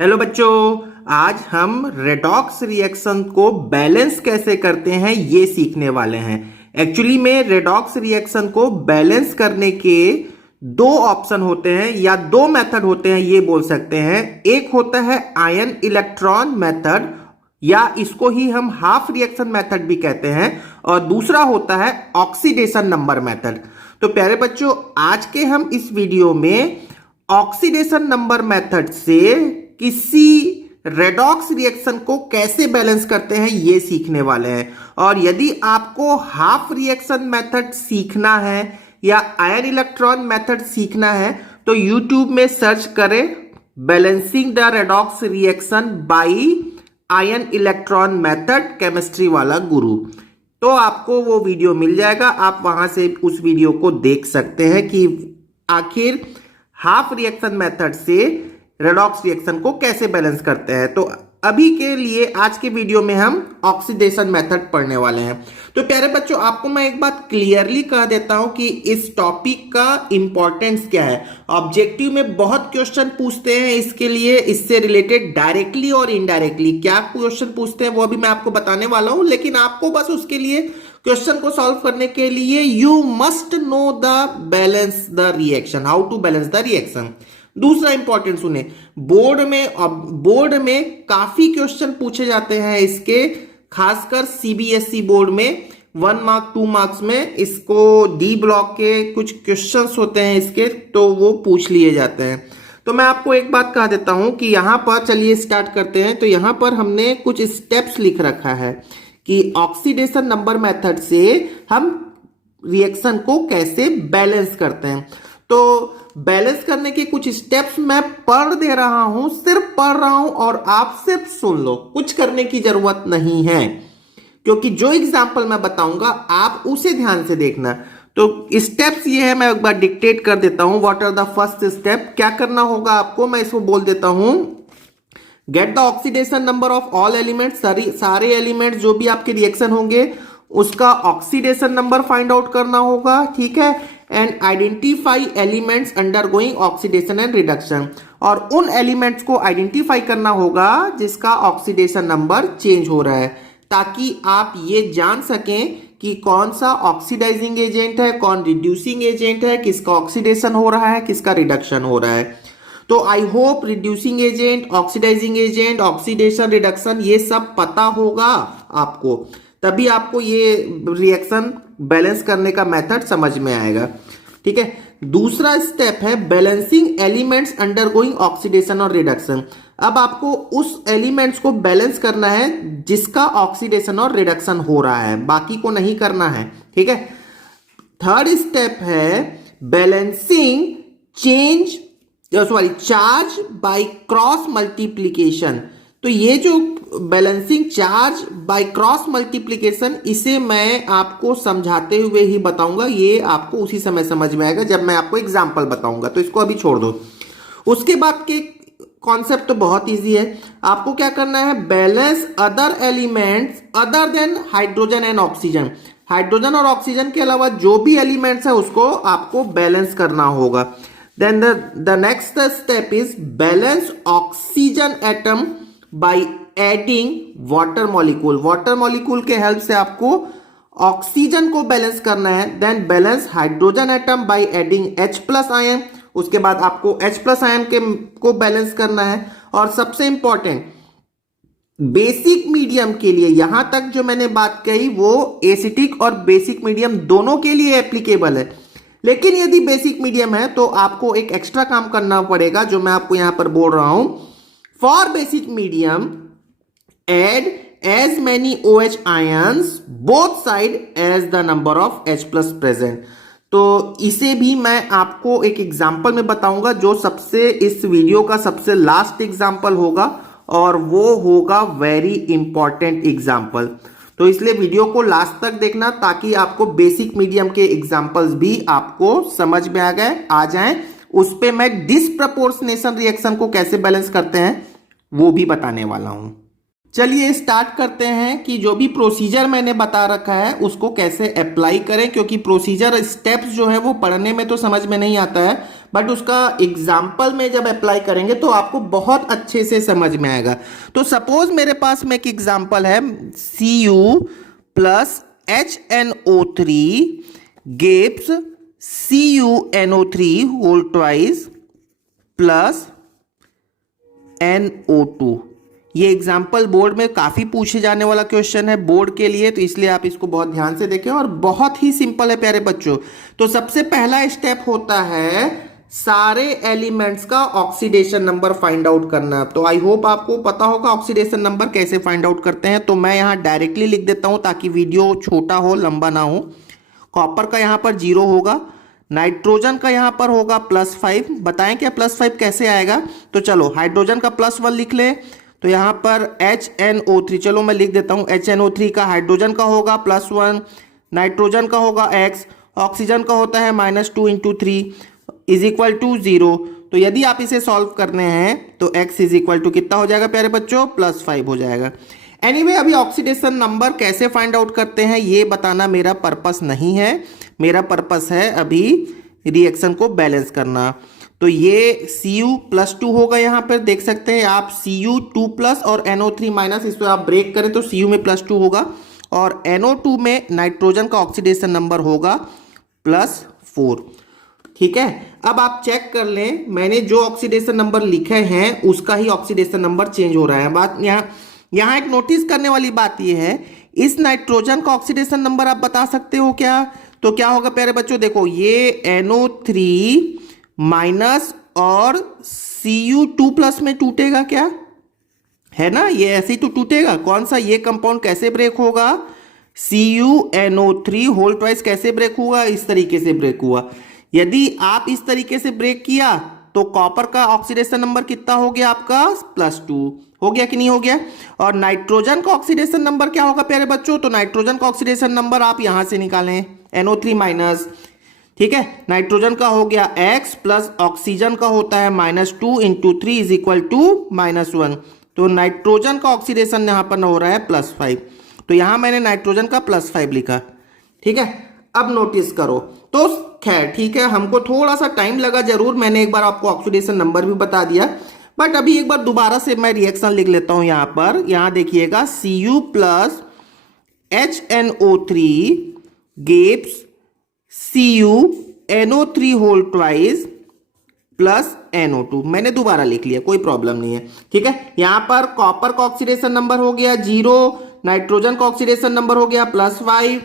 Hello बच्चों, आज हम रेडॉक्स रिएक्शन को बैलेंस कैसे करते हैं ये सीखने वाले हैं। एक्चुअली में रेडॉक्स रिएक्शन को बैलेंस करने के दो ऑप्शन होते हैं या दो मेथड होते हैं, ये बोल सकते हैं। एक होता है आयन इलेक्ट्रॉन मेथड या इसको ही हम हाफ रिएक्शन मेथड भी कहते हैं, और दूसरा होता है ऑक्सीडेशन नंबर मेथड। तो प्यारे बच्चों, आज के हम इस वीडियो में ऑक्सीडेशन नंबर मेथड से किसी रेडॉक्स रिएक्शन को कैसे बैलेंस करते हैं ये सीखने वाले हैं। और यदि आपको हाफ रिएक्शन मेथड सीखना है या आयन इलेक्ट्रॉन मेथड सीखना है तो YouTube में सर्च करें balancing the redox reaction by ion electron method chemistry वाला गुरु, तो आपको वो वीडियो मिल जाएगा। आप वहां से उस वीडियो को देख सकते हैं कि आखिर हाफ रिएक्शन मेथड से रेडॉक्स रिएक्शन को कैसे बैलेंस करते हैं। तो अभी के लिए आज के वीडियो में हम ऑक्सीडेशन मेथड पढ़ने वाले हैं। तो प्यारे बच्चों, आपको मैं एक बात क्लियरली कह देता हूं कि इस टॉपिक का इंपॉर्टेंस क्या है। ऑब्जेक्टिव में बहुत क्वेश्चन पूछते हैं इसके लिए, इससे रिलेटेड डायरेक्टली और इनडायरेक्टली क्या क्वेश्चन पूछते हैं वो भी मैं आपको बताने वाला हूं। लेकिन आपको बस उसके लिए क्वेश्चन को सॉल्व करने के लिए you must know the balance the reaction, how to balance the reaction. दूसरा इंपॉर्टेंट सुने, बोर्ड में काफी क्वेश्चन पूछे जाते हैं इसके, खासकर सीबीएसई बोर्ड में 1 मार्क 2 मार्क्स में इसको डी ब्लॉक के कुछ क्वेश्चंस होते हैं इसके, तो वो पूछ लिए जाते हैं। तो मैं आपको एक बात कह देता हूं कि यहां पर चलिए स्टार्ट करते हैं। तो यहां पर हमने कुछ स्टेप्स लिख रखा है कि ऑक्सीडेशन नंबर मेथड से हम रिएक्शन को कैसे बैलेंस करते हैं। तो बैलेंस करने के कुछ स्टेप्स मैं पढ़ दे रहा हूं, सिर्फ पढ़ रहा हूं और आप सिर्फ सुन लो, कुछ करने की जरूरत नहीं है, क्योंकि जो एग्जांपल मैं बताऊंगा आप उसे ध्यान से देखना। तो स्टेप्स ये है, मैं एक बार डिक्टेट कर देता हूं। What are the first step, क्या करना होगा आपको, मैं इसको बोल देता हूं। Get the oxidation number of all elements, सारे एलिमेंट्स जो भी आपके रिएक्शन होंगे उसका ऑक्सीडेशन नंबर फाइंड आउट करना होगा, ठीक है। And identify elements undergoing oxidation and reduction, और उन एलिमेंट्स को आइडेंटिफाई करना होगा जिसका ऑक्सीडेशन नंबर चेंज हो रहा है, ताकि आप ये जान सकें कि कौन सा ऑक्सीडाइजिंग एजेंट है, कौन रिड्यूसिंग एजेंट है, किसका ऑक्सीडेशन हो रहा है, किसका रिडक्शन हो रहा है। तो I hope reducing agent, oxidising agent, oxidation, reduction ये सब पता होगा आपको, तभी आपको ये रिएक्शन बैलेंस करने का मेथड समझ में आएगा, ठीक है। दूसरा स्टेप है बैलेंसिंग एलिमेंट्स अंडरगोइंग ऑक्सीडेशन और रिडक्शन। अब आपको उस एलिमेंट्स को बैलेंस करना है जिसका ऑक्सीडेशन और रिडक्शन हो रहा है, बाकी को नहीं करना है, ठीक है। थर्ड स्टेप है balancing charge by cross multiplication. तो ये जो balancing charge by cross multiplication, इसे मैं आपको समझाते हुए ही बताऊंगा, ये आपको उसी समय समझ में आएगा जब मैं आपको एग्जांपल बताऊंगा, तो इसको अभी छोड़ दो। उसके बाद के कॉन्सेप्ट तो बहुत इजी है। आपको क्या करना है, balance other elements other than hydrogen and oxygen. Hydrogen और ऑक्सीजन के अलावा जो भी एलिमेंट्स है उसको आपको बैलेंस करना होगा। Then the next step is balance oxygen atom by adding water molecule. Water molecule के हेल्प से आपको ऑक्सीजन को बैलेंस करना है। Then balance hydrogen atom by adding H+ ion. उसके बाद आपको H+ आयन को बैलेंस करना है। और सबसे इंपॉर्टेंट, बेसिक मीडियम के लिए, यहां तक जो मैंने बात कही वो एसिटिक और बेसिक मीडियम दोनों के लिए एप्लीकेबल है। लेकिन यदि बेसिक मीडियम है तो आपको एक एक्स्ट्रा काम करना पड़ेगा, जो मैं आपको यहां पर बोल रहा हूं। For basic medium, add as many OH ions both side as the number of H+ present। तो इसे भी मैं आपको एक एग्जांपल में बताऊंगा, जो सबसे इस वीडियो का सबसे लास्ट एग्जांपल होगा, और वो होगा वेरी इंपॉर्टेंट एग्जांपल। तो इसलिए वीडियो को लास्ट तक देखना, ताकि आपको बेसिक मीडियम के एग्जांपल्स भी आपको समझ में आ जाएं। उस पे मैं डिसप्रपोर्शनेशन रिएक्शन को कैसे बैलेंस करते हैं वो भी बताने वाला हूं। चलिए स्टार्ट करते हैं कि जो भी प्रोसीजर मैंने बता रखा है उसको कैसे अप्लाई करें, क्योंकि प्रोसीजर स्टेप्स जो है वो पढ़ने में तो समझ में नहीं आता है, बट उसका एग्जाम्पल में जब अप्लाई करेंगे तो आपको बहुत अच्छे से समझ में आएगा। तो सपोज मेरे पास में एक एग्जाम्पल है, Cu plus HNO3 gives CuNO3 whole twice plus NO2। ये एग्जाम्पल बोर्ड में काफी पूछे जाने वाला क्वेश्चन है बोर्ड के लिए, तो इसलिए आप इसको बहुत ध्यान से देखें और बहुत ही सिंपल है प्यारे बच्चों। तो सबसे पहला स्टेप होता है सारे एलिमेंट्स का ऑक्सीडेशन नंबर फाइंड आउट करना। तो आई होप आपको पता होगा ऑक्सीडेशन नंबर कैसे फाइंड आउट करते हैं। तो मैं यहां डायरेक्टली लिख देता हूं ताकि वीडियो छोटा हो, लंबा ना हो। कॉपर का यहां पर 0 होगा, नाइट्रोजन का यहां पर होगा +5। बताएं क्या +5 कैसे आएगा? तो चलो हाइड्रोजन का +1 लिख ले। तो यहां पर HNO3, चलो मैं लिख देता हूं, HNO3 का हाइड्रोजन का होगा +1, नाइट्रोजन का होगा x, ऑक्सीजन का होता है -2 × 3 = 0। तो यदि आप इसे सॉल्व करने हैं तो x = कितना हो जाएगा प्यारे बच्चों? +5 हो जाएगा। एनीवे अभी ऑक्सीडेशन नंबर कैसे फाइंड आउट करते हैं ये बताना मेरा पर्पस नहीं है, मेरा पर्पस है अभी रिएक्शन को बैलेंस करना। तो ये Cu+2 होगा, यहाँ पर देख सकते हैं आप Cu2+ और NO3- इसको आप ब्रेक करें तो Cu में +2 होगा और NO2 में नाइट्रोजन का ऑक्सीडेशन नंबर होगा +4। ठीक है, अब आप चेक कर लें, मैंने जो ऑक्सीडेशन नंबर लिखे हैं उसका ही ऑक्सीडेशन नंबर चेंज हो रहा है। बात यहाँ एक नोटिस करने वाली बात यह है, इस नाइट्रोजन का ऑक्सीडेशन नंबर आप बता सकते हो क्या? तो क्या होगा प्यारे बच्चों, देखो ये NO3- और Cu2+ में टूटेगा क्या, है ना? ये ऐसे ही तो टूटेगा। कौन सा ये कंपाउंड कैसे ब्रेक होगा? CuNO3 होल ट्वाइस कैसे ब्रेक हुआ? इस तरीके से ब्रेक हुआ। यदि आप इस तरीके से ब्रेक किया तो कॉपर का ऑक्सीडेशन नंबर कितना हो गया आपका? +2 हो गया कि नहीं हो गया? और नाइट्रोजन का ऑक्सीडेशन नंबर क्या होगा प्यारे बच्चों? तो नाइट्रोजन का ऑक्सीडेशन नंबर आप यहां से निकालें, NO3-। ठीक है, नाइट्रोजन का हो गया x प्लस ऑक्सीजन का होता है -2 × 3 = -1। तो नाइट्रोजन का ऑक्सीडेशन यहां पर हो रहा है +5। तो यहां मैंने नाइट्रोजन का +5 लिखा। ठीक है, अब नोटिस करो। तो खैर ठीक है, हमको थोड़ा सा टाइम लगा जरूर, मैंने एक बार आपको ऑक्सीडेशन नंबर भी बता दिया, बट अभी एक बार दोबारा से मैं रिएक्शन लिख लेता हूं। यहां पर यहां देखिएगा Cu plus HNO3 gives CuNO3 whole twice plus NO2। मैंने दोबारा लिख लिया, कोई प्रॉब्लम नहीं है। ठीक है, यहां पर कॉपर का ऑक्सीडेशन नंबर हो गया 0, नाइट्रोजन का ऑक्सीडेशन नंबर हो गया +5,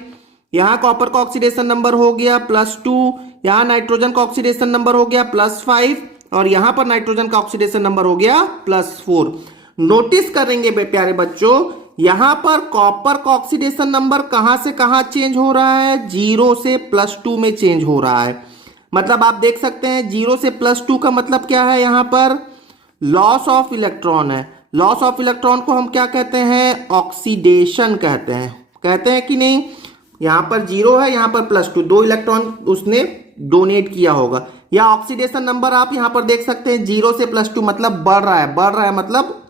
यहां कॉपर का ऑक्सीडेशन नंबर हो गया +2, यहां नाइट्रोजन का ऑक्सीडेशन नंबर हो गया +5 और यहां पर नाइट्रोजन का ऑक्सीडेशन नंबर हो गया +4। नोटिस करेंगे प्यारे बच्चों, यहां पर कॉपर का ऑक्सीडेशन नंबर कहां से कहां चेंज हो रहा है? 0 से +2 में चेंज हो रहा है। मतलब आप देख सकते हैं 0 से +2 का मतलब क्या है? यहां पर लॉस ऑफ इलेक्ट्रॉन है। लॉस ऑफ इलेक्ट्रॉन को हम क्या कहते हैं? ऑक्सीडेशन कहते हैं कि नहीं? यहां पर 0 है, यहां पर +2, 2 इलेक्ट्रॉन उसने डोनेट किया होगा। या ऑक्सीडेशन नंबर आप यहां पर देख सकते हैं 0 से +2 मतलब बढ़ रहा है मतलब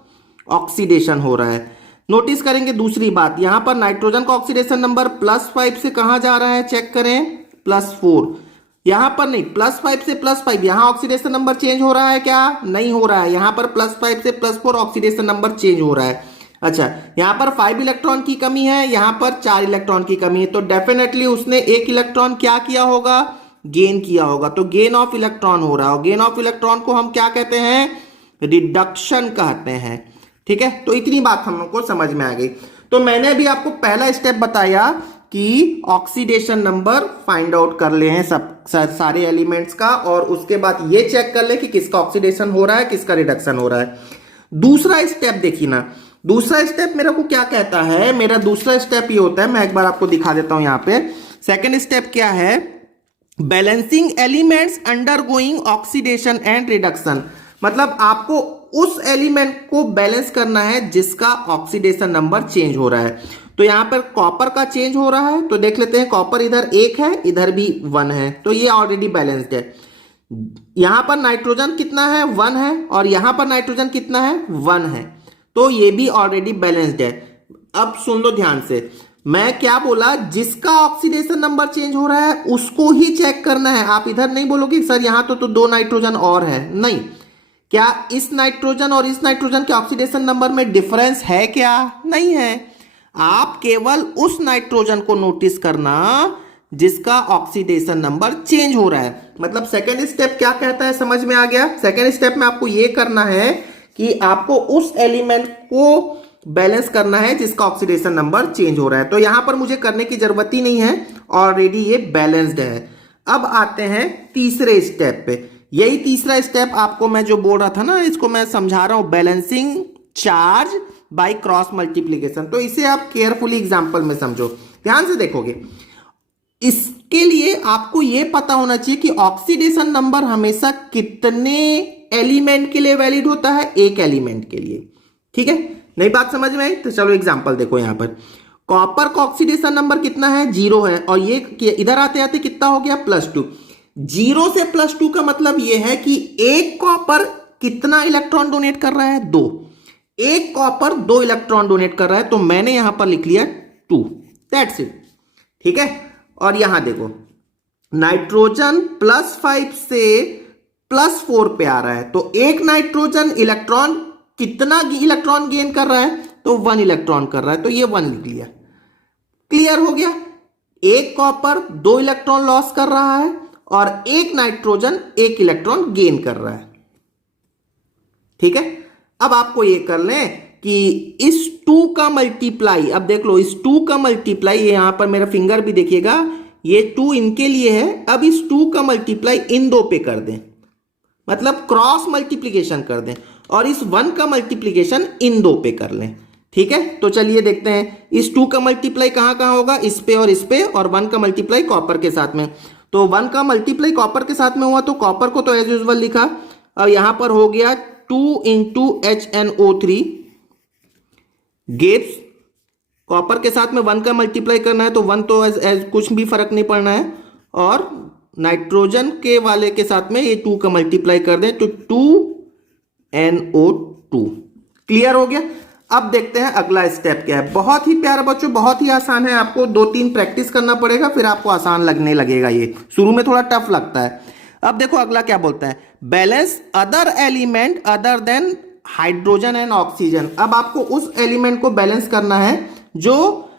ऑक्सीडेशन हो रहा है। नोटिस करेंगे दूसरी बात, यहां पर नाइट्रोजन का ऑक्सीडेशन नंबर +5 से कहां जा रहा है? चेक करें, +4। यहां पर नहीं, +5 से +5, यहां ऑक्सीडेशन नंबर चेंज हो रहा है क्या? नहीं हो रहा है। यहां पर +5 से +4 ऑक्सीडेशन नंबर चेंज हो रहा है। अच्छा, यहां पर 5 इलेक्ट्रॉन की कमी है, यहां पर 4 इलेक्ट्रॉन की कमी है, तो डेफिनेटली उसने 1 इलेक्ट्रॉन क्या किया होगा? गेन किया होगा। तो गेन ऑफ इलेक्ट्रॉन हो रहा है। गेन ऑफ इलेक्ट्रॉन को हम क्या कहते हैं? रिडक्शन कहते हैं। ठीक है, तो इतनी बात हमको समझ में आ गई। तो मैंने भी आपको पहला स्टेप बताया कि ऑक्सीडेशन नंबर फाइंड आउट कर ले हैं सारे एलिमेंट्स का, और उसके बाद ये चेक कर ले कि किसका ऑक्सीडेशन हो रहा है, किसका रिडक्शन हो रहा है। दूसरा स्टेप देखिए ना, दूसरा स्टेप मेरे को क्या कहता है? मेरा दूसरा स्टेप ये होता है, मैं एक बार आपको दिखा देता हूं यहां पे। सेकेंड स्टेप क्या है? Balancing elements undergoing oxidation and reduction. मतलब आपको उस एलिमेंट को बैलेंस करना है जिसका ऑक्सीडेशन नंबर चेंज हो रहा है। तो यहां पर कॉपर का चेंज हो रहा है, तो देख लेते हैं, कॉपर इधर 1 है, इधर भी 1 है, तो ये ऑलरेडी बैलेंस्ड है। यहां पर नाइट्रोजन कितना है? 1 है, और यहां पर नाइट्रोजन कितना है? 1 है, तो ये भी ऑलरेडी बैलेंस्ड है। अब सुन लो ध्यान से, मैं क्या बोला, जिसका ऑक्सीडेशन नंबर चेंज हो रहा है उसको ही चेक करना है। आप इधर नहीं बोलोगे सर यहां तो दो नाइट्रोजन और है, नहीं। क्या इस नाइट्रोजन और इस नाइट्रोजन के ऑक्सीडेशन नंबर में डिफरेंस है क्या? नहीं है। आप केवल उस नाइट्रोजन को नोटिस करना जिसका ऑक्सीडेशन नंबर चेंज हो रहा है। मतलब सेकेंड स्टेप क्या कहता है, समझ में आ गया? सेकेंड स्टेप में आपको यह करना है कि आपको उस एलिमेंट को बैलेंस करना है जिसका ऑक्सीडेशन नंबर चेंज हो रहा है। तो यहां पर मुझे करने की जरूरत ही नहीं है, ऑलरेडी ये बैलेंस्ड है। अब आते हैं तीसरे स्टेप पे। यही तीसरा स्टेप आपको मैं जो बोल रहा था ना, इसको मैं समझा रहा हूं, balancing charge by cross multiplication. तो इसे आप केयरफुली एग्जांपल में समझो, ध्यान से देखोगे। इसके लिए आपको यह पता होना चाहिए कि ऑक्सीडेशन नंबर हमेशा कितने एलिमेंट के लिए वैलिड होता है, एक एलिमेंट के लिए। ठीक है, नई बात समझ में आई? तो चलो एग्जांपल देखो। यहां पर कॉपर का ऑक्सीडेशन नंबर कितना है, 0 है, और ये इधर आते आते कितना हो गया, +2। 0 से +2 का मतलब यह है कि एक कॉपर कितना इलेक्ट्रॉन डोनेट कर रहा है, 2। एक कॉपर 2 इलेक्ट्रॉन डोनेट कर रहा है, तो मैंने यहां पर लिख लिया 2, दैट्स इट। ठीक है, और यहां देखो नाइट्रोजन +5 से +4 पे आ रहा है, तो एक नाइट्रोजन इलेक्ट्रॉन कितना इलेक्ट्रॉन गेन कर रहा है, तो 1 इलेक्ट्रॉन कर रहा है, तो ये 1 लिख लिया। क्लियर हो गया? एक कॉपर 2 इलेक्ट्रॉन लॉस कर रहा है और एक नाइट्रोजन 1 इलेक्ट्रॉन गेन कर रहा है। ठीक है, अब आपको ये कर लें कि इस 2 का मल्टीप्लाई, अब देख लो इस 2 का मल्टीप्लाई, यहां पर मेरा फिंगर भी देखिएगा, ये 2 इनके लिए है। अब इस 2 का मल्टीप्लाई इन 2 पे कर दें, मतलब क्रॉस मल्टीप्लीकेशन कर दें, और इस 1 का मल्टीप्लीकेशन इन 2 पे कर लें। ठीक है, तो चलिए देखते हैं इस 2 का मल्टीप्लाई कहां कहां होगा, इस पे और इस पे, और 1 का मल्टीप्लाई कॉपर के साथ में। तो 1 का मल्टीप्लाई कॉपर के साथ में हुआ, तो कॉपर को तो एज यूजुअल लिखा, और यहां पर हो गया 2 × HNO3 गिब्स। कॉपर के साथ में 1 का मल्टीप्लाई करना है, तो 1 तो एज कुछ भी फर्क नहीं पड़ना है, और नाइट्रोजन के वाले के साथ में ये 2 का मल्टीप्लाई कर दें, तो 2NO2। क्लियर हो गया? अब देखते हैं अगला स्टेप क्या है। बहुत ही प्यारे बच्चों, बहुत ही आसान है, आपको 2-3 प्रैक्टिस करना पड़ेगा, फिर आपको आसान लगने लगेगा। ये शुरू में थोड़ा टफ लगता है। अब देखो अगला क्या बोलता है, balance other element other than hydrogen and oxygen. अब आपको उस एलिमेंट को बैलेंस करना है जो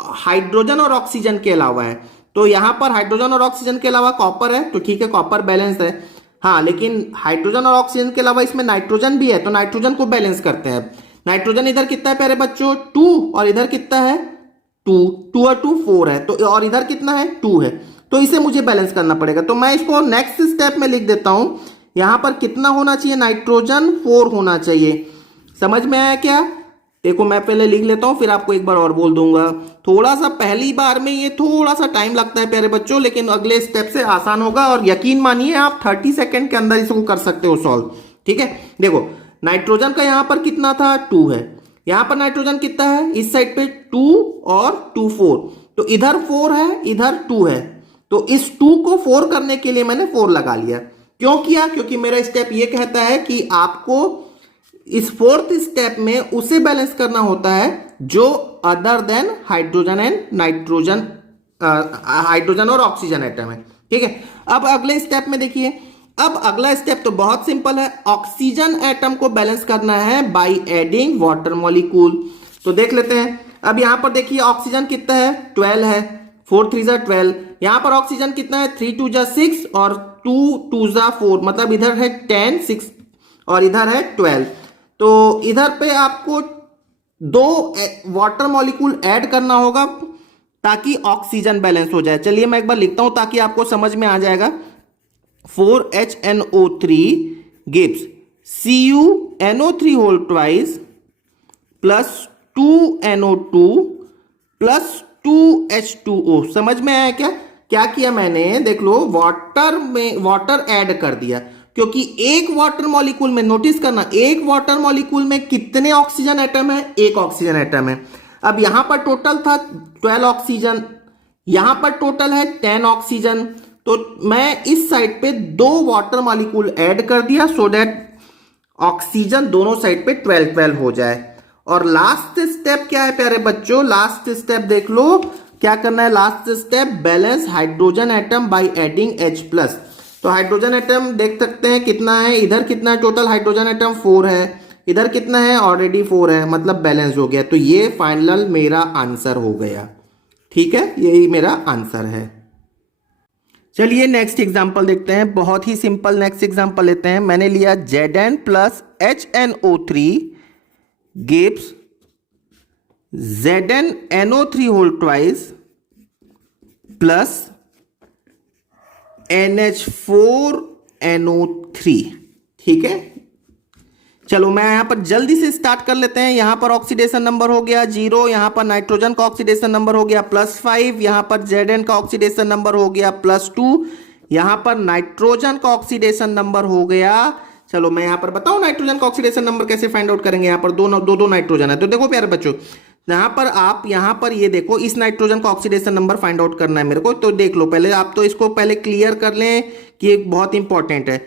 हाइड्रोजन और ऑक्सीजन के अलावा है। तो यहां पर हाइड्रोजन और ऑक्सीजन के अलावा कॉपर है, तो ठीक है, कॉपर बैलेंस है। हाँ, लेकिन हाइड्रोजन और ऑक्सीजन के अलावा इसमें नाइट्रोजन भी है, तो नाइट्रोजन को बैलेंस करते हैं। नाइट्रोजन इधर कितना है प्यारे बच्चों, 2, और इधर कितना है 2 और 2 4 है, तो और इधर कितना है 2 है, तो इसे मुझे बैलेंस करना पड़ेगा। तो मैं इसको नेक्स्ट स्टेप में लिख देता हूं। यहां पर कितना होना चाहिए, नाइट्रोजन 4 होना चाहिए। समझ में आया क्या? देखो मैं पहले लिख लेता हूं, फिर आपको एक बार और बोल दूंगा। थोड़ा सा पहली बार में ये थोड़ा सा टाइम लगता है प्यारे बच्चों, लेकिन अगले स्टेप से आसान होगा, और यकीन मानिए आप 30 सेकेंड के अंदर इसको कर सकते हो सॉल्व। ठीक है, देखो नाइट्रोजन का यहां पर कितना था, 2 है। यहां पर नाइट्रोजन कितना है, इस साइड पे 2 और 2 4, तो इधर 4 है, इधर 2 है, तो इस 2 को 4 करने के लिए मैंने 4 लगा लिया। क्यों किया? क्योंकि मेरा स्टेप ये कहता है कि आपको इस 4th स्टेप में उसे बैलेंस करना होता है जो other than hydrogen and nitrogen, hydrogen और ऑक्सीजन एटम है। ठीक है, अब अगले स्टेप में देखिए। अब अगला स्टेप तो बहुत सिंपल है, ऑक्सीजन एटम को बैलेंस करना है बाय एडिंग वाटर मॉलिक्यूल। तो देख लेते हैं। अब यहां पर देखिए ऑक्सीजन कितना है, 12 है, 4 3 12। यहां पर ऑक्सीजन कितना है, 3 2 6 और 2 2 4, मतलब इधर है 10 6 और इधर है 12। तो इधर पे आपको 2 वाटर मॉलिक्यूल ऐड करना होगा ताकि ऑक्सीजन बैलेंस हो जाए। चलिए मैं एक बार लिखता हूं ताकि आपको समझ में आ जाएगा। 4HNO3 gives CuNO3 whole twice plus 2NO2 plus 2H2O। समझ में आया क्या? क्या किया मैंने, देख लो, वाटर में वाटर ऐड कर दिया, क्योंकि एक वाटर मॉलिक्यूल में, नोटिस करना, एक वाटर मॉलिक्यूल में कितने ऑक्सीजन एटम है, एक ऑक्सीजन एटम है। अब यहां पर टोटल था 12 ऑक्सीजन, यहां पर टोटल है 10 ऑक्सीजन, तो मैं इस साइड पे 2 वाटर मॉलिक्यूल ऐड कर दिया सो दैट ऑक्सीजन दोनों साइड पे 12 12 हो जाए। और लास्ट स्टेप क्या है प्यारे बच्चों, लास्ट स्टेप देख लो क्या करना है। Last step balance hydrogen atom by adding H+। तो हाइड्रोजन एटम देख सकते हैं कितना है, इधर कितना है टोटल हाइड्रोजन एटम 4 है, इधर कितना है ऑलरेडी 4 है, मतलब बैलेंस हो गया। तो ये फाइनल मेरा आंसर हो गया। ठीक है, यही मेरा आंसर है। चलिए नेक्स्ट एग्जांपल देखते हैं, बहुत ही सिंपल नेक्स्ट एग्जांपल लेते हैं। मैंने लिया Zn plus HNO3 gives ZnNO3 whole twice plus NH4NO3। ठीक है, चलो मैं यहां पर जल्दी से स्टार्ट कर लेते हैं। यहां पर ऑक्सीडेशन नंबर हो गया 0, यहां पर नाइट्रोजन का ऑक्सीडेशन नंबर हो गया +5, यहां पर Zn का ऑक्सीडेशन नंबर हो गया +2, यहां पर नाइट्रोजन का ऑक्सीडेशन नंबर हो गया। चलो मैं यहां पर बताऊं नाइट्रोजन का ऑक्सीडेशन नंबर कैसे फाइंड आउट करेंगे। यहां पर दो नाइट्रोजन है, तो देखो प्यारे बच्चों यहां पर आप यहां पर ये देखो इस नाइट्रोजन का ऑक्सीडेशन नंबर फाइंड आउट करना है मेरे को। तो देख लो पहले, आप तो इसको पहले क्लियर कर लें कि एक बहुत इंपॉर्टेंट है।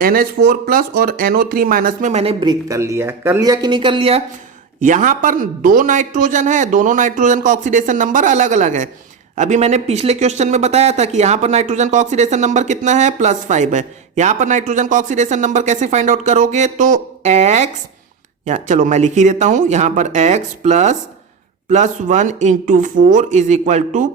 NH4 प्लस और NO3 माइनस में मैंने ब्रेक कर लिया कि नहीं कर लिया। यहां पर दो नाइट्रोजन है, दोनों नाइट्रोजन का ऑक्सीडेशन नंबर अलग अलग है। अभी मैंने पिछले क्वेश्चन में बताया था कि यहां पर नाइट्रोजन का ऑक्सीडेशन नंबर कितना है +5 है। यहां पर नाइट्रोजन का ऑक्सीडेशन नंबर कैसे फाइंड आउट करोगे, तो X चलो मैं लिख ही देता हूं, यहां पर X +1 × 4 =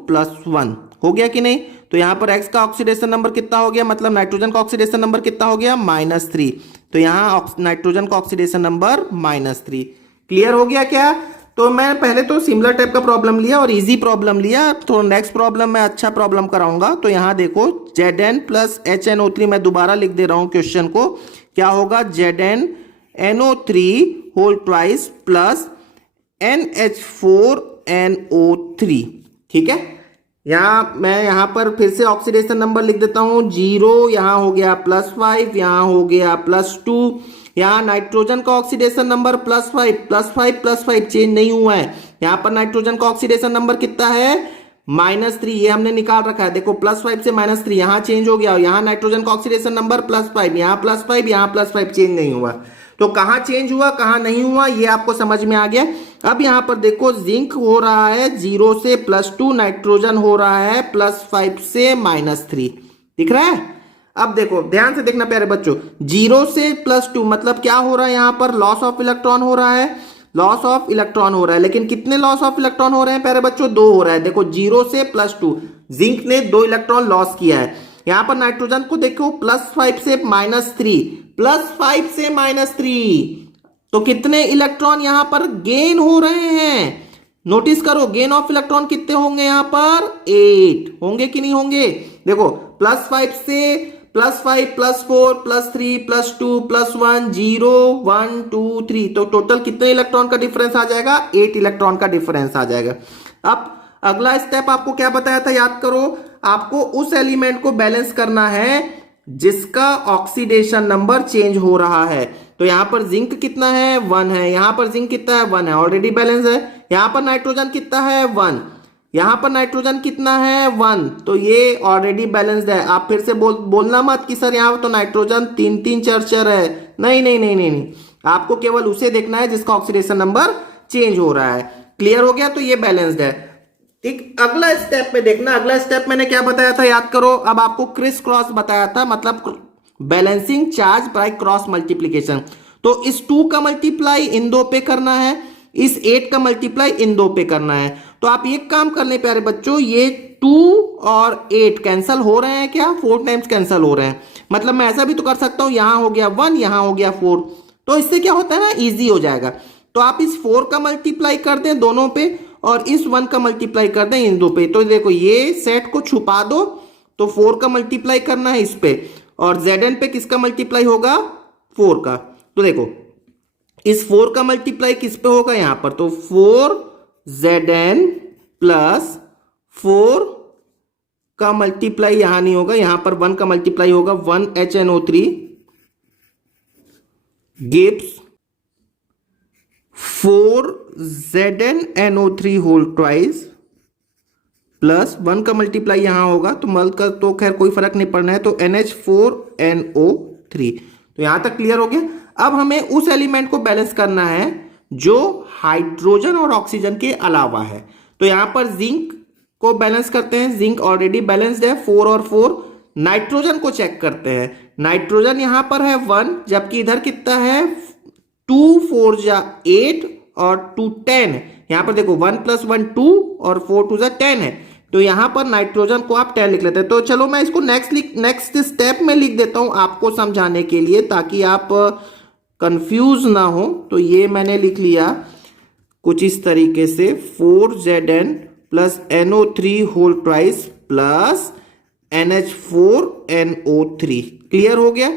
+1 हो गया कि नहीं। तो यहां पर X का ऑक्सीडेशन नंबर कितना हो गया, मतलब नाइट्रोजन का ऑक्सीडेशन नंबर कितना हो गया -3। तो यहां नाइट्रोजन का ऑक्सीडेशन नंबर -3। क्लियर हो गया क्या। तो मैं पहले तो सिमिलर टाइप का प्रॉब्लम लिया और इजी प्रॉब्लम लिया, तो नेक्स्ट प्रॉब्लम में अच्छा प्रॉब्लम कराऊंगा। तो यहां देखो Zn प्लस HNO3 मैं दोबारा लिख दे रहा हूं क्वेश्चन को, क्या होगा ZnNO3 whole twice plus NH4NO3। ठीक है, मैं यहां पर फिर से ऑक्सीडेशन नंबर लिख देता हूं 0, यहां हो गया +5, यहां हो गया +2, यहां नाइट्रोजन का ऑक्सीडेशन नंबर +5 चेंज नहीं हुआ है। यहां पर नाइट्रोजन का ऑक्सीडेशन नंबर कितना है -3, ये हमने निकाल रखा है। देखो +5 से -3 यहां चेंज हो गया, और यहां नाइट्रोजन का ऑक्सीडेशन नंबर +5, यहां +5, यहां +5 चेंज नहीं हुआ। तो कहां चेंज हुआ कहां नहीं हुआ ये आपको समझ में आ गया। अब यहां पर देखो जिंक हो रहा है 0 से +2, नाइट्रोजन हो रहा है +5 से -3, दिख रहा है। अब देखो ध्यान से देखना प्यारे बच्चों, 0 से +2 मतलब क्या हो रहा है, यहां पर लॉस ऑफ इलेक्ट्रॉन हो रहा है, लॉस ऑफ इलेक्ट्रॉन हो रहा है। लेकिन कितने लॉस ऑफ इलेक्ट्रॉन हो रहे हैं प्यारे बच्चों, 2 हो रहा है। देखो 0 से +2 जिंक ने 2 इलेक्ट्रॉन लॉस किया है। यहां पर नाइट्रोजन को देखो +5 से -3, +5 से -3, तो कितने इलेक्ट्रॉन यहां पर गेन हो रहे हैं। नोटिस करो गेन ऑफ इलेक्ट्रॉन कितने होंगे, यहां पर 8 होंगे कि नहीं होंगे। देखो +5 से +5 +4 +3 +2 +1 0 1 2 3, तो टोटल कितने इलेक्ट्रॉन का डिफरेंस आ जाएगा, 8 इलेक्ट्रॉन का डिफरेंस आ जाएगा। अब अगला स्टेप आपको क्या बताया था, याद करो, आपको उस एलिमेंट को बैलेंस करना है जिसका ऑक्सीडेशन नंबर चेंज हो रहा है। तो यहां पर जिंक कितना है 1 है, यहां पर जिंक कितना है 1 है, ऑलरेडी बैलेंस है। यहां पर नाइट्रोजन कितना है 1, यहां पर नाइट्रोजन कितना है 1, तो ये ऑलरेडी बैलेंस्ड है। आप फिर से बोलना मत कि सर यहां तो नाइट्रोजन 3 4 है, नहीं नहीं नहीं नहीं नहीं, आपको केवल उसे देखना है जिसका ऑक्सीडेशन नंबर चेंज हो रहा है। क्लियर हो गया, तो ये बैलेंस्ड है। ठीक, अगला स्टेप में देखना, अगला स्टेप मैंने क्या बताया था याद करो। अब आपको क्रिस क्रॉस बताया था, मतलब balancing charge by cross multiplication. तो इस 2 का मल्टीप्लाई इन 2 पे करना है, इस 8 का मल्टीप्लाई इन 2 पे करना है। तो आप एक काम कर लें प्यारे बच्चों, ये 2 और 8 कैंसल हो रहे हैं क्या, 4 टाइम्स कैंसल हो रहे हैं। मतलब मैं ऐसा भी तो कर सकता हूं, यहां हो गया 1, यहां हो गया 4, तो इससे क्या होता है ना, इजी हो जाएगा। तो आप इस 4 का मल्टीप्लाई कर दें दोनों पे, और इस 1 का मल्टीप्लाई कर दें इन 2 पे। तो देखो ये सेट को छुपा दो, तो 4 का मल्टीप्लाई करना है इस पे, और Zn पे किसका मल्टीप्लाई होगा 4 का। तो देखो इस 4 का मल्टीप्लाई किस पे होगा यहां पर, तो 4Zn प्लस 4 का मल्टीप्लाई यहां नहीं होगा, यहां पर 1 का मल्टीप्लाई होगा 1HNO3 gives 4ZnNO3 whole twice plus 1 का मल्टीप्लाई यहां होगा, तो मल का तो खैर कोई फर्क नहीं पड़ना है, तो NH4NO3। तो यहां तक क्लियर हो गया। अब हमें उस एलिमेंट को बैलेंस करना है जो हाइड्रोजन और ऑक्सीजन के अलावा है। तो यहां पर जिंक को बैलेंस करते हैं, जिंक ऑलरेडी बैलेंस्ड है 4 और 4। नाइट्रोजन को चेक करते हैं, नाइट्रोजन यहां पर है 1, जबकि इधर कितना है 2 4 जा 8 और 2 10। यहां पर देखो 1 + 1 2 और 4 2 जा 10 है, तो यहां पर नाइट्रोजन को आप 10 लिख लेते हैं। तो चलो मैं इसको नेक्स्ट स्टेप में लिख देता हूं आपको समझाने के लिए, ताकि आप कंफ्यूज ना हो। तो ये मैंने लिख लिया कुछ इस तरीके से 4Zn + NO3 whole twice plus NH4NO3। Clear हो गया।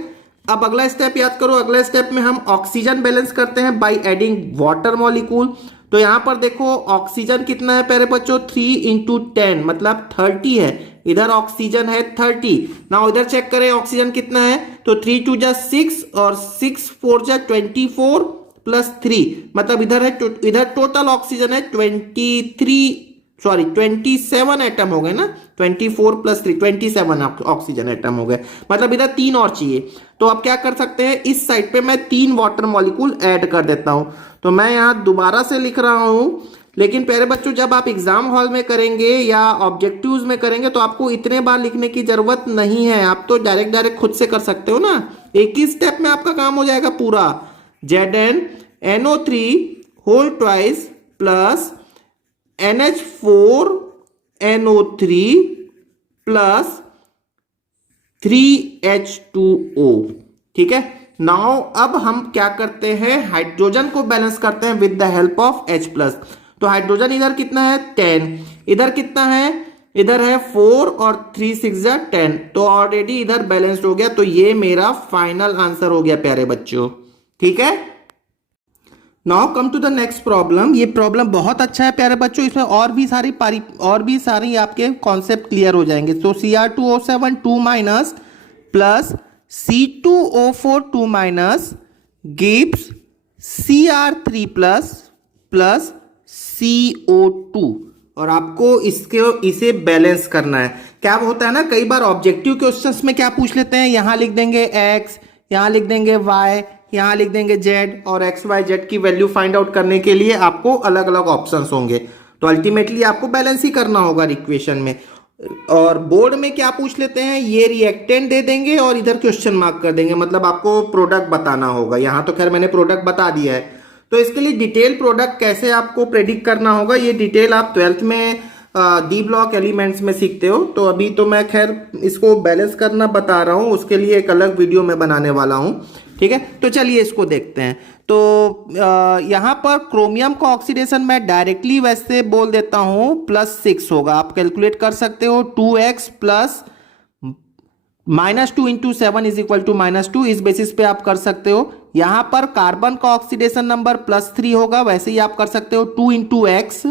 अब अगला स्टेप याद करो, अगला स्टेप में हम ऑक्सीजन बैलेंस करते हैं बाय एडिंग वाटर मॉलिक्यूल। तो यहां पर देखो ऑक्सीजन कितना है प्यारे बच्चों, 3 × 10 मतलब 30 है। इधर ऑक्सीजन है 30। नाउ इधर चेक करें ऑक्सीजन कितना है, तो 3 2 जा 6 और 6 4 जा 24 प्लस 3 मतलब इधर टोटल ऑक्सीजन है 27 एटम हो गए ना, 24 + 3 27 ऑक्सीजन एटम हो गए, मतलब इधर 3 और चाहिए। तो अब क्या कर सकते हैं, इस साइड पे मैं 3 वाटर मॉलिक्यूल ऐड कर देता हूं। तो मैं यहां दोबारा से लिख रहा हूं, लेकिन प्यारे बच्चों जब आप एग्जाम हॉल में करेंगे या ऑब्जेक्टिव्स में करेंगे तो आपको इतने बार लिखने की जरूरत नहीं है, आप तो डायरेक्ट खुद से कर सकते हो ना, एक ही स्टेप में आपका काम हो जाएगा पूरा। ZnNO3 whole twice plus NH4NO3 plus 3H2O। ठीक है। नाउ अब हम क्या करते हैं, हाइड्रोजन को बैलेंस करते हैं with the help of H+। तो हाइड्रोजन इधर कितना है 10, इधर कितना है, इधर है 4 और 3 6 जा 10, तो ऑलरेडी इधर बैलेंस्ड हो गया। तो ये मेरा फाइनल आंसर हो गया प्यारे बच्चों। ठीक है। Now come to the next problem. ये प्रॉब्लम बहुत अच्छा है प्यारे बच्चों, इसमें और भी सारी आपके कॉन्सेप्ट क्लियर हो जाएंगे। तो Cr2O7 2- plus C2O4 2- gives Cr3+ plus CO2, और आपको इसे बैलेंस करना है। क्या होता है ना, कई बार ऑब्जेक्टिव क्वेश्चंस में क्या पूछ लेते हैं, यहां लिख देंगे x, यहां लिख देंगे y, यहां लिख देंगे z, और x y z की वैल्यू फाइंड आउट करने के लिए आपको अलग अलग ऑप्शंस होंगे। तो अल्टीमेटली आपको बैलेंस ही करना होगा इक्वेशन में। और बोर्ड में क्या पूछ लेते हैं, ये रिएक्टेंट दे देंगे और इधर क्वेश्चन मार्क कर देंगे, मतलब आपको प्रोडक्ट बताना होगा। यहां तो खैर मैंने प्रोडक्ट बता दिया है। तो इसके लिए डिटेल प्रोडक्ट कैसे आपको प्रेडिक्ट करना होगा, ये डिटेल आप 12th में डी ब्लॉक एलिमेंट्स में सीखते हो। तो अभी तो मैं खैर इसको बैलेंस करना बता रहा हूं, उसके लिए एक अलग वीडियो में बनाने वाला हूं। ठीक है। तो चलिए इसको देखते हैं। तो यहां पर क्रोमियम का ऑक्सीडेशन मैं डायरेक्टली वैसे बोल देता हूं +6 होगा, आप कैलकुलेट कर सकते हो। 2x प्लस -2 × 7 = -2, इस बेसिस पे आप कर सकते हो। यहां पर कार्बन का ऑक्सीडेशन नंबर +3 होगा, वैसे ही आप कर सकते हो 2 × x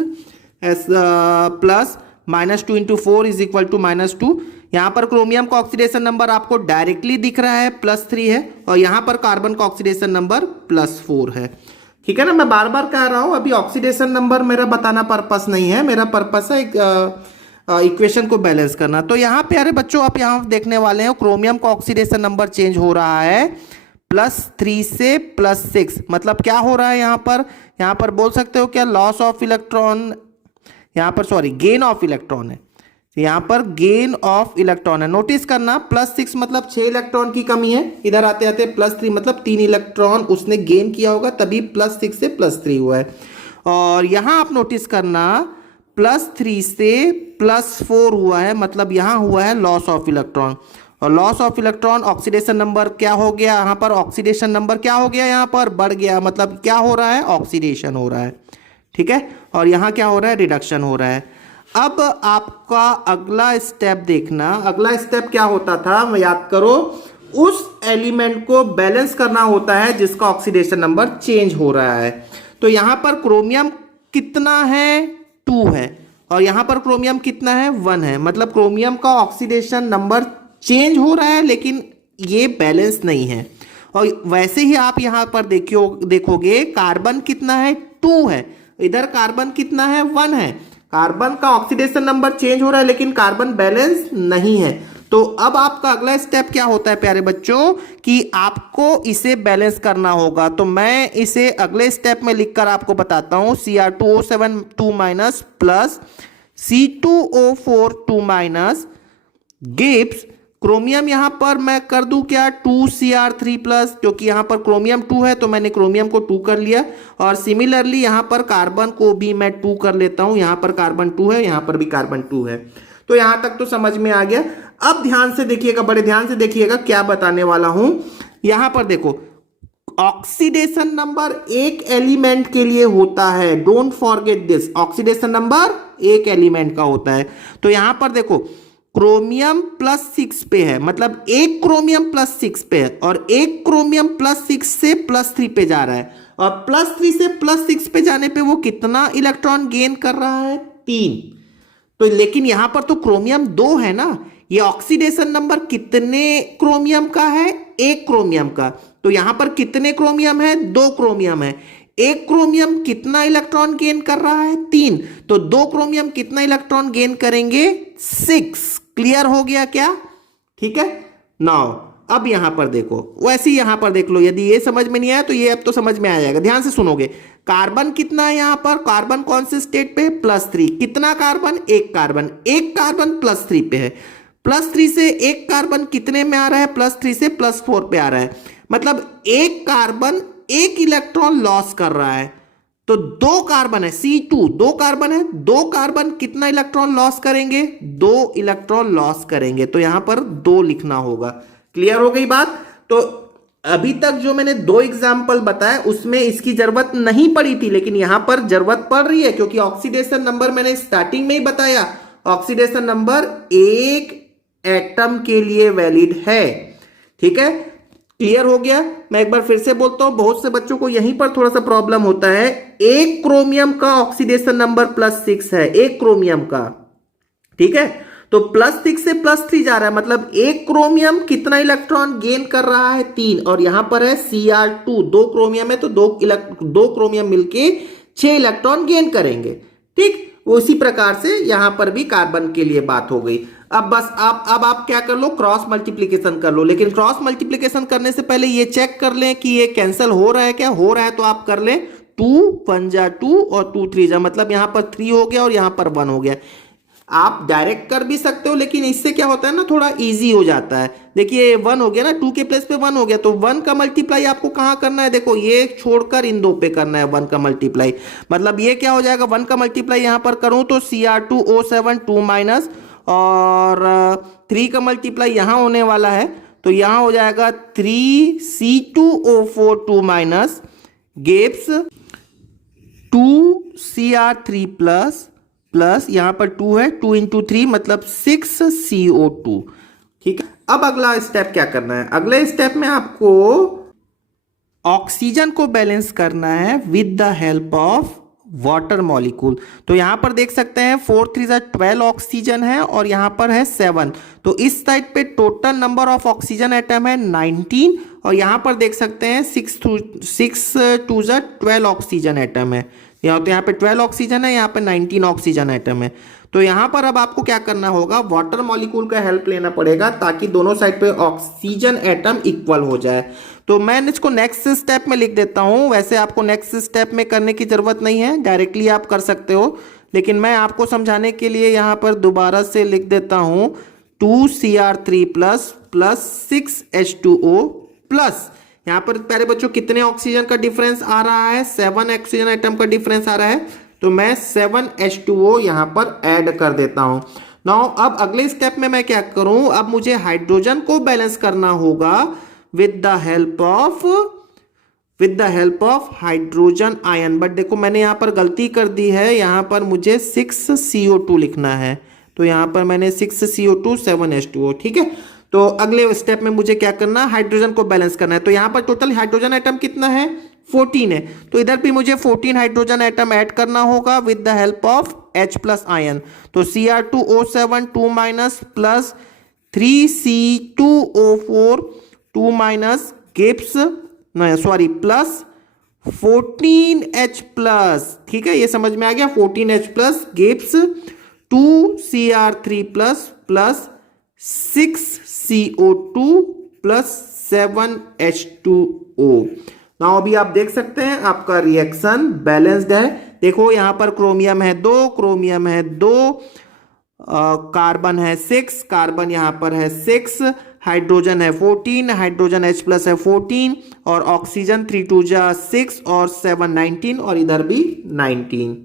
प्लस -2 × 4 = -2। यहां पर क्रोमियम का ऑक्सीडेशन नंबर आपको डायरेक्टली दिख रहा है +3 है, और यहां पर कार्बन का ऑक्सीडेशन नंबर +4 है। ठीक है ना, मैं बार बार कह रहा हूं, अभी ऑक्सीडेशन नंबर मेरा बताना पर्पस नहीं है, मेरा पर्पस है इक्वेशन को बैलेंस करना। तो यहां प्यारे बच्चों आप यहां देखने वाले हैं क्रोमियम का ऑक्सीडेशन नंबर चेंज हो रहा है +3 से +6, मतलब क्या हो रहा है यहां पर बोल सकते हो क्या, लॉस ऑफ इलेक्ट्रॉन, यहां पर सॉरी गेन ऑफ इलेक्ट्रॉन है, यहां पर गेन ऑफ इलेक्ट्रॉन है। नोटिस करना +6 मतलब 6 इलेक्ट्रॉन की कमी है, इधर आते आते +3 मतलब 3 इलेक्ट्रॉन उसने गेन किया होगा, तभी +6 से +3 हुआ है। और यहां आप नोटिस करना +3 से +4 हुआ है, मतलब यहां हुआ है लॉस ऑफ इलेक्ट्रॉन। और loss of electron oxidation number क्या हो गया, यहां पर ऑक्सीडेशन नंबर क्या हो गया, यहां पर बढ़ गया, मतलब क्या हो रहा है, ऑक्सीडेशन हो रहा है। ठीक है। और यहां क्या हो रहा है, रिडक्शन हो रहा है। अब आपका अगला स्टेप देखना, अगला स्टेप क्या होता था, याद करो, उस एलिमेंट को बैलेंस करना होता है जिसका ऑक्सीडेशन नंबर चेंज हो रहा है। तो यहां पर क्रोमियम कितना है, 2 है, और यहां पर क्रोमियम कितना है, 1 है, मतलब क्रोमियम का ऑक्सीडेशन नंबर चेंज हो रहा है लेकिन ये बैलेंस नहीं है। और वैसे ही आप यहां पर देखोगे कार्बन कितना है, 2 है, इधर कार्बन कितना है, 1 है। कार्बन का ऑक्सीडेशन नंबर चेंज हो रहा है लेकिन कार्बन बैलेंस नहीं है। तो अब आपका अगला स्टेप क्या होता है प्यारे बच्चों कि आपको इसे बैलेंस करना होगा। तो मैं इसे अगले स्टेप में लिखकर आपको बताता हूं, Cr2O7 2 minus plus C2O4 2 minus Gibbs chromium, यहां पर मैं कर दूं क्या 2Cr3 प्लस, क्योंकि यहां पर क्रोमियम 2 है तो मैंने क्रोमियम को 2 कर लिया। और सिमिलरली यहां पर कार्बन को भी मैं 2 कर लेता हूं, यहां पर कार्बन 2 है, यहां पर भी कार्बन 2 है। तो यहां तक तो समझ में आ गया। अब ध्यान से देखिएगा, बड़े ध्यान से देखिएगा क्या बताने वाला हूं। यहां पर देखो ऑक्सीडेशन नंबर एक एलिमेंट के लिए होता है, don't forget this, oxidation number एक एलिमेंट का होता है। तो यहां पर देखो क्रोमियम +6 पे है, मतलब एक क्रोमियम +6 पे है और एक क्रोमियम +6 से +3 पे जा रहा है, और +3 से +6 पे जाने पे वो कितना इलेक्ट्रॉन गेन कर रहा है 3। तो लेकिन यहां पर तो क्रोमियम 2 है ना, ये ऑक्सीडेशन नंबर कितने क्रोमियम का है, एक क्रोमियम का। तो यहां पर कितने क्रोमियम है, 2 क्रोमियम है। एक क्रोमियम कितना इलेक्ट्रॉन गेन कर रहा है 3, तो 2 क्रोमियम कितना इलेक्ट्रॉन गेन करेंगे 6। क्लियर हो गया क्या? ठीक है। नाउ अब यहां पर देखो, वैसे ही यहां पर देख लो, यदि ये समझ में नहीं आया तो ये अब तो समझ में आ जाएगा, ध्यान से सुनोगे। कार्बन कितना है यहां पर, कार्बन कौन से स्टेट पे, +3। कितना कार्बन, एक कार्बन, एक कार्बन +3 पे है। +3 से एक कार्बन कितने में आ रहा है, +3 से +4 पे आ रहा है, मतलब एक कार्बन एक इलेक्ट्रॉन लॉस कर रहा है। तो 2 कार्बन है, C2 2 कार्बन है, 2 कार्बन कितना इलेक्ट्रॉन लॉस करेंगे, 2 इलेक्ट्रॉन लॉस करेंगे। तो यहां पर 2 लिखना होगा। क्लियर हो गई बात? तो अभी तक जो मैंने 2 एग्जाम्पल बताए उसमें इसकी जरूरत नहीं पड़ी थी, लेकिन यहां पर जरूरत पड़ रही है, क्योंकि ऑक्सीडेशन नंबर मैंने स्टार्टिंग में ही बताया, ऑक्सीडेशन नंबर एक एटम के लिए वैलिड है। ठीक है, क्लियर हो गया? मैं एक बार फिर से बोलता हूं, बहुत से बच्चों को यहीं पर थोड़ा सा प्रॉब्लम होता है। एक क्रोमियम का ऑक्सीडेशन नंबर +6 है, एक क्रोमियम का। ठीक है, तो +6 से +3 जा रहा है, मतलब एक क्रोमियम कितना इलेक्ट्रॉन गेन कर रहा है 3, और यहां पर है Cr2 2 क्रोमियम है, तो 2 क्रोमियम मिलके 6 इलेक्ट्रॉन गेन करेंगे। ठीक, उसी प्रकार से यहां पर भी कार्बन के लिए बात हो गई। अब बस आप क्या कर लो, क्रॉस मल्टीप्लीकेशन कर लो। लेकिन क्रॉस मल्टीप्लीकेशन करने से पहले ये चेक कर लें कि ये कैंसिल हो रहा है क्या, हो रहा है तो आप कर लें 2 1 जा 2 और 2 3 जा, मतलब यहां पर 3 हो गया और यहां पर 1 हो गया। आप डायरेक्ट कर भी सकते हो, लेकिन इससे क्या होता है ना, थोड़ा इजी हो जाता है। देखिए 1 हो गया ना, 2 के प्लेस पे 1 हो गया, तो 1 का मल्टीप्लाई आपको कहां करना है, देखो ये छोड़कर इन 2 पे करना है 1 का मल्टीप्लाई। मतलब ये क्या हो जाएगा, 1 का मल्टीप्लाई यहां पर करूं तो Cr2O7 2 माइनस, और 3 का मल्टीप्लाई यहां होने वाला है, तो यहां हो जाएगा 3C2O4 2 minus gives 2Cr3 plus, plus यहां पर 2 है, 2 × 3 मतलब 6CO2। ठीक है, अब अगला स्टेप क्या करना है, अगले स्टेप में आपको ऑक्सीजन को बैलेंस करना है with the help of water molecule. तो यहां पर देख सकते हैं 4 3 12 ऑक्सीजन है और यहां पर है 7, तो इस साइड पे total number of oxygen atom है 19, और यहां पर देख सकते हैं 6 2 12 ऑक्सीजन एटम है। तो यहाँ पे 12 ऑक्सीजन है, यहाँ पे 19 ऑक्सीजन एटम है। तो यहाँ पर अब आपको क्या करना होगा, वाटर मॉलिक्यूल का हेल्प लेना पड़ेगा ताकि दोनों साइड पे ऑक्सीजन एटम इक्वल हो जाए। तो मैं इसको नेक्स्ट स्टेप में लिख देता हूँ। वैसे आपको नेक्स्ट स्टेप में करने की जरूरत नहीं है, डायरेक्टली आप कर सकते हो, लेकिन मैं आपको समझाने के लिए यहाँ पर दोबारा से लिख देता हूँ 2Cr3 plus plus 6H2O plus. यहां पर प्यारे बच्चों कितने ऑक्सीजन का डिफरेंस आ रहा है, 7 ऑक्सीजन एटम का डिफरेंस आ रहा है, तो मैं 7H2O यहां पर ऐड कर देता हूं। नाउ अब अगले स्टेप में मैं क्या करूं, अब मुझे हाइड्रोजन को बैलेंस करना होगा with the help of hydrogen ion. But देखो मैंने यहां पर गलती कर दी है, यहां पर मुझे 6CO2 लिखना है, तो यहां पर मैंने 6CO2 7H2O। ठीक है, तो अगले स्टेप में मुझे क्या करना है, हाइड्रोजन को बैलेंस करना है। तो यहां पर टोटल हाइड्रोजन एटम कितना है, 14 है, तो इधर भी मुझे 14 हाइड्रोजन एटम ऐड करना होगा with the help of H+ ion. तो Cr2O7 2 minus plus 3C2O4 2 minus gives plus 14H+। ठीक है, ये समझ में आ गया, 14H+ gives 2Cr3 plus plus 6CO2 plus 7H2O। Now अभी आप देख सकते हैं आपका रिएक्शन बैलेंस्ड है। देखो यहां पर क्रोमियम है 2, क्रोमियम है 2, कार्बन है 6, कार्बन यहां पर है 6, हाइड्रोजन है 14, हाइड्रोजन H प्लस है 14, और ऑक्सीजन 3 2 जा 6 और 7 19, और इधर भी 19।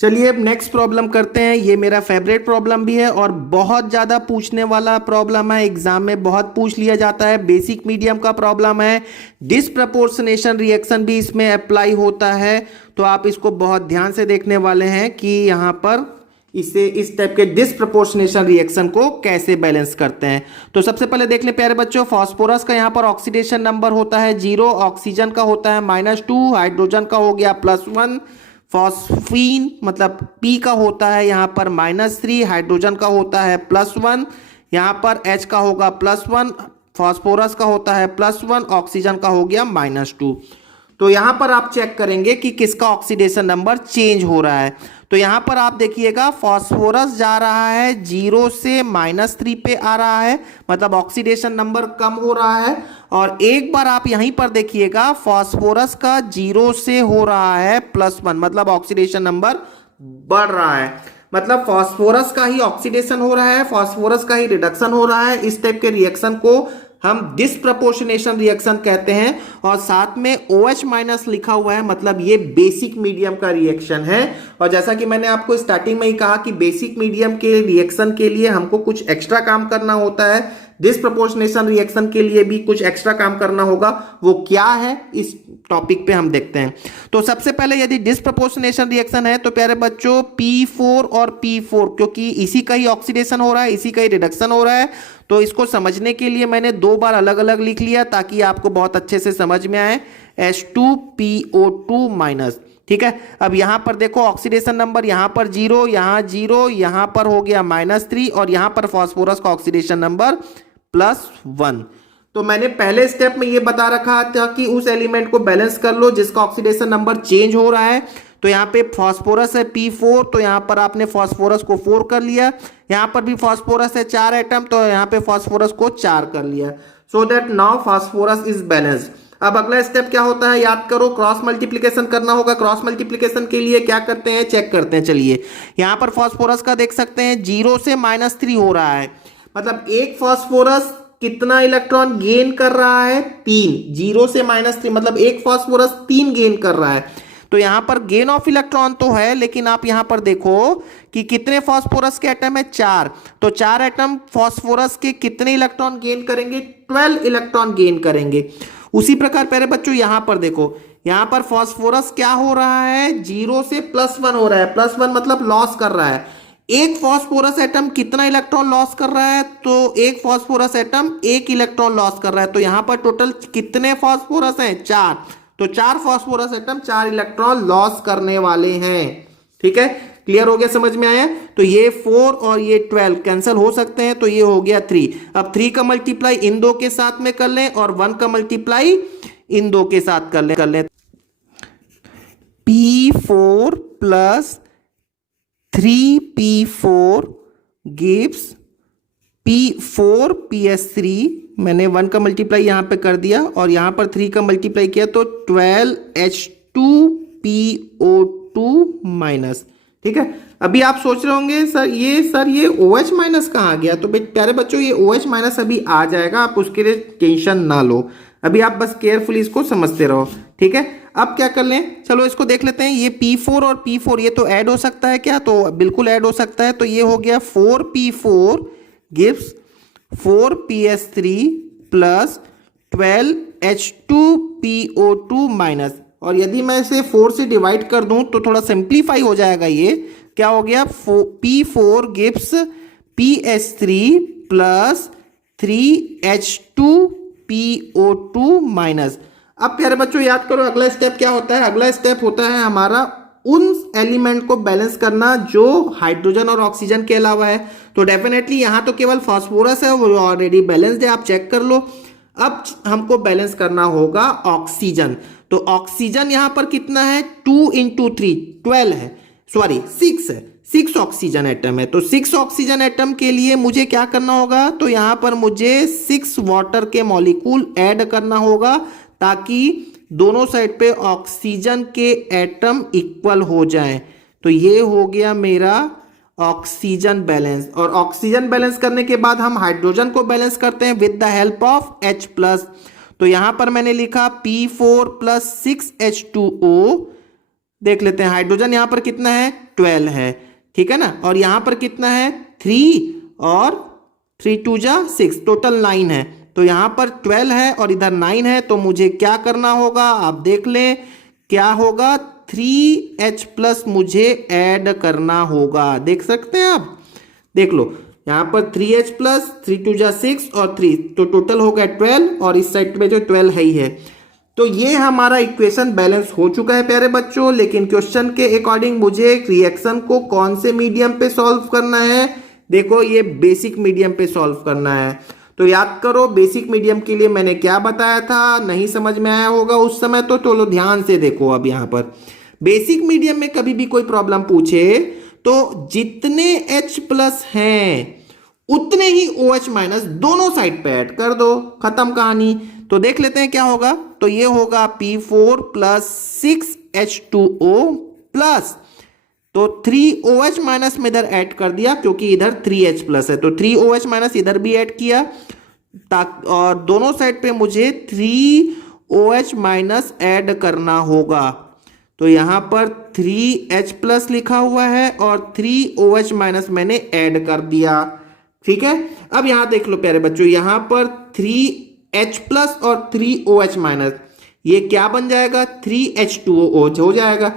चलिए अब नेक्स्ट प्रॉब्लम करते हैं। ये मेरा फेवरेट प्रॉब्लम भी है और बहुत ज़्यादा पूछने वाला प्रॉब्लम है, एग्जाम में बहुत पूछ लिया जाता है। बेसिक मीडियम का प्रॉब्लम है, डिसप्रपोर्शनेशन रिएक्शन भी इसमें अप्लाई होता है, तो आप इसको बहुत ध्यान से देखने वाले हैं कि यहाँ पर इसे इस टाइप के डिसप्रपोर्शनेशन रिएक्शन को कैसे बैलेंस करते हैं। तो सबसे पहले देख ले प्यारे बच्चों, फास्फोरस का यहाँ पर ऑक्सीडेशन नंबर होता है 0, ऑक्सीजन का होता है -2, हाइड्रोजन का हो गया +1, फॉस्फीन मतलब P का होता है यहाँ पर -3, हाइड्रोजन का होता है +1, यहाँ पर H का होगा +1, फास्फोरस का होता है +1, ऑक्सीजन का हो गया -2। तो यहाँ पर आप चेक करेंगे कि किसका ऑक्सीडेशन नंबर चेंज हो रहा है। तो यहाँ पर आप देखिएगा फास्फोरस जा रहा है 0 से -3 पे आ रहा है, मतलब ऑक्सीडेशन नंबर कम हो रहा है। और एक बार आप यहीं पर देखिएगा फास्फोरस का 0 से हो रहा है +1, मतलब ऑक्सीडेशन नंबर बढ़ रहा है, मतलब फास्फोरस का ही ऑक्सीडेशन हो रहा है, फास्फोरस का ही रिडक्शन हो रहा है। इस टाइप के रिएक्शन को हम डिसप्रपोर्शनेशन रिएक्शन कहते हैं। और साथ में OH- लिखा हुआ है, मतलब ये बेसिक मीडियम का रिएक्शन है। और जैसा कि मैंने आपको स्टार्टिंग में ही कहा कि बेसिक मीडियम के रिएक्शन के लिए हमको कुछ एक्स्ट्रा काम करना होता है, डिसप्रपोर्शनेशन रिएक्शन के लिए भी कुछ एक्स्ट्रा काम करना होगा। वो क्या है इस टॉपिक पे हम देखते हैं। तो सबसे पहले यदि डिसप्रपोर्शनेशन रिएक्शन है तो प्यारे बच्चों P4 और P4, क्योंकि इसी का ही ऑक्सीडेशन हो रहा है, इसी का ही रिडक्शन हो रहा है, तो इसको समझने के लिए मैंने 2 बार अलग अलग लिख लिया ताकि आपको बहुत अच्छे से समझ में आए। H2PO2-, ठीक है। अब यहां पर देखो ऑक्सीडेशन नंबर यहां पर 0, यहां 0, यहां पर हो गया -3, और यहां पर फास्फोरस का ऑक्सीडेशन नंबर +1। तो मैंने पहले स्टेप में ये बता रखा था कि उस एलिमेंट को बैलेंस कर लो जिसका ऑक्सीडेशन नंबर चेंज हो रहा है। तो यहाँ पे फास्फोरस है P4, तो यहाँ पर आपने फास्फोरस को 4 कर लिया, यहाँ पर भी फास्फोरस है 4 एटम, तो यहाँ पे फास्फोरस को 4 कर लिया। So that now phosphorus is balanced. अब अगला स्टेप क्या होता है, याद करो, क्रॉस मल्टीप्लीकेशन करना होगा। क्रॉस मल्टीप्लीकेशन के लिए क्या करते हैं, चेक करते हैं। चलिए यहाँ पर फास्फोरस का देख सकते हैं 0 से -3 हो रहा है, मतलब एक फास्फोरस कितना इलेक्ट्रॉन गेन कर रहा है, 3। 0 से -3 मतलब एक फास्फोरस 3 गेन कर रहा है। तो यहां पर गेन ऑफ इलेक्ट्रॉन तो है, लेकिन आप यहां पर देखो कि कितने फास्फोरस के एटम है, 4। तो 4 एटम फास्फोरस के कितने इलेक्ट्रॉन गेन करेंगे, 12 इलेक्ट्रॉन गेन करेंगे। उसी प्रकार प्यारे बच्चों यहां पर देखो, यहां पर फास्फोरस क्या हो रहा है, 0 से +1 हो रहा है। +1 मतलब लॉस कर रहा है। एक फास्फोरस एटम कितना इलेक्ट्रॉन लॉस कर रहा है, तो एक फास्फोरस एटम 1 इलेक्ट्रॉन लॉस कर रहा है। तो यहां पर टोटल कितने फास्फोरस हैं, 4। तो 4 फास्फोरस एटम 4 इलेक्ट्रॉन लॉस करने वाले हैं। ठीक है, क्लियर हो गया, समझ में आया। तो ये 4 और ये 12 कैंसिल हो सकते हैं, तो ये हो गया 3। अब 3 का मल्टीप्लाई इन 2 के साथ में कर लें और 1 का मल्टीप्लाई इन 2 के साथ कर लें। P4 plus 3P4 gives P4PS3। मैंने 1 का मल्टीप्लाई यहां पे कर दिया और यहां पर 3 का मल्टीप्लाई किया, तो 12H2PO2-। ठीक है, अभी आप सोच रहे होंगे सर ये OH- कहाँ गया। तो प्यारे बच्चों ये OH- अभी आ जाएगा, आप उसके लिए टेंशन ना लो। अभी आप बस केयरफुली इसको समझते रहो। ठीक है, अब क्या कर लें, चलो इसको देख लेते हैं। ये P4 और P4 ये तो ऐड हो सकता है क्या, तो बिल्कुल ऐड हो सकता है। तो ये हो गया 4P4 gives 4PS3 plus 12H2PO2-। और यदि मैं इसे 4 से डिवाइड कर दूं तो थोड़ा सिंप्लीफाई हो जाएगा। ये क्या हो गया, P4 gives PS3 plus 3H2PO2-। अब प्यारे बच्चों याद करो अगला स्टेप क्या होता है। अगला स्टेप होता है हमारा उन एलिमेंट को बैलेंस करना जो हाइड्रोजन और ऑक्सीजन के अलावा है। तो डेफिनेटली यहां तो केवल फास्फोरस है, वो ऑलरेडी बैलेंस्ड है, आप चेक कर लो। अब हमको बैलेंस करना होगा ऑक्सीजन। तो ऑक्सीजन यहां पर कितना है, 2 × 3 12 है, सॉरी 6 है। 6 ऑक्सीजन एटम है। तो 6 ऑक्सीजन एटम के लिए मुझे क्या करना होगा, तो यहां पर मुझे 6 वाटर के मॉलिक्यूल ऐड करना होगा ताकि दोनों साइड पे ऑक्सीजन के एटम इक्वल हो जाएं। तो ये हो गया मेरा ऑक्सीजन बैलेंस। और ऑक्सीजन बैलेंस करने के बाद हम हाइड्रोजन को बैलेंस करते हैं with the help of H+। तो यहां पर मैंने लिखा P4 + 6H2O। देख लेते हैं हाइड्रोजन यहां पर कितना है, 12 है, ठीक है ना। और यहां पर कितना है, 3 और 3 2 जा 6, टोटल 9 है। तो यहां पर 12 है और इधर 9 है। तो मुझे क्या करना होगा, आप देख लें क्या होगा, 3H+ मुझे ऐड करना होगा। देख सकते हैं आप, देख लो यहां पर 3H+, 3 2 जा 6 और 3, तो टोटल हो गया 12 और इस साइड पे जो 12 है ही है। तो ये हमारा इक्वेशन बैलेंस हो चुका है प्यारे बच्चों। लेकिन क्वेश्चन के अकॉर्डिंग मुझे रिएक्शन को कौन से मीडियम पे सॉल्व करना है, देखो ये बेसिक मीडियम पे सॉल्व करना है। तो याद करो बेसिक मीडियम के लिए मैंने क्या बताया था, नहीं समझ में आया होगा उस समय तो चलो ध्यान से देखो। अब यहां पर बेसिक मीडियम में कभी भी कोई प्रॉब्लम पूछे तो जितने H+ हैं उतने ही OH- दोनों साइड पे ऐड कर दो, खत्म कहानी। तो देख लेते हैं क्या होगा। तो ये होगा P4 + 6H2O प्लस, तो 3OH- में इधर ऐड कर दिया क्योंकि इधर 3H+ है, तो 3OH- इधर भी ऐड किया और दोनों साइड पे मुझे 3OH- ऐड करना होगा। तो यहां पर 3H+ लिखा हुआ है और 3OH- मैंने ऐड कर दिया, ठीक है। अब यहां देख लो प्यारे बच्चों, यहां पर 3H+ और 3OH- ये क्या बन जाएगा, 3H2O हो जाएगा।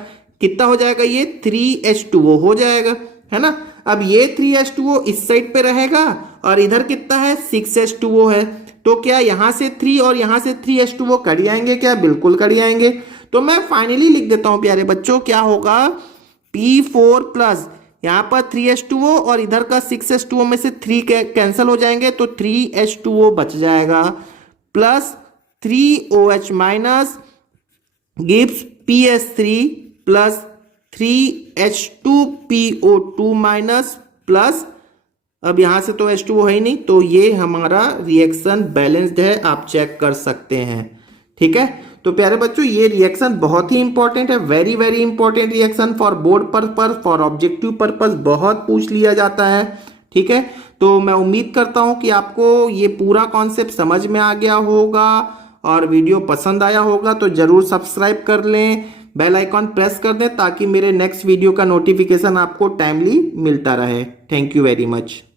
कितना हो जाएगा, ये 3H2O हो जाएगा, है ना। अब ये 3H2O इस साइड पे रहेगा और इधर कितना है, 6H2O है। तो क्या यहां से 3 और यहां से 3H2O कट जाएंगे क्या, बिल्कुल कट जाएंगे। तो मैं फाइनली लिख देता हूं प्यारे बच्चों, क्या होगा, P4+ यहां पर 3H2O और इधर का 6H2O में से 3 कैंसिल हो जाएंगे तो 3H2O बच जाएगा, plus 3OH- gives PS3 plus 3H2PO2- plus, अब यहां से तो H2O है ही नहीं, तो ये हमारा रिएक्शन बैलेंस्ड है, आप चेक कर सकते हैं, ठीक है। तो प्यारे बच्चों ये रिएक्शन बहुत ही इंपॉर्टेंट है, very very important reaction for board purpose, for objective purpose बहुत पूछ लिया जाता है, ठीक है। तो मैं उम्मीद करता हूं कि आपको ये पूरा कॉन्सेप्ट समझ में आ गया होगा और वीडियो पसंद आया होगा। तो जरूर सब्सक्राइब कर लें, बेल आइकॉन प्रेस कर दें ताकि मेरे नेक्स्ट वीडियो का नोटिफिकेशन आपको टाइमली मिलता रहे। Thank you very much.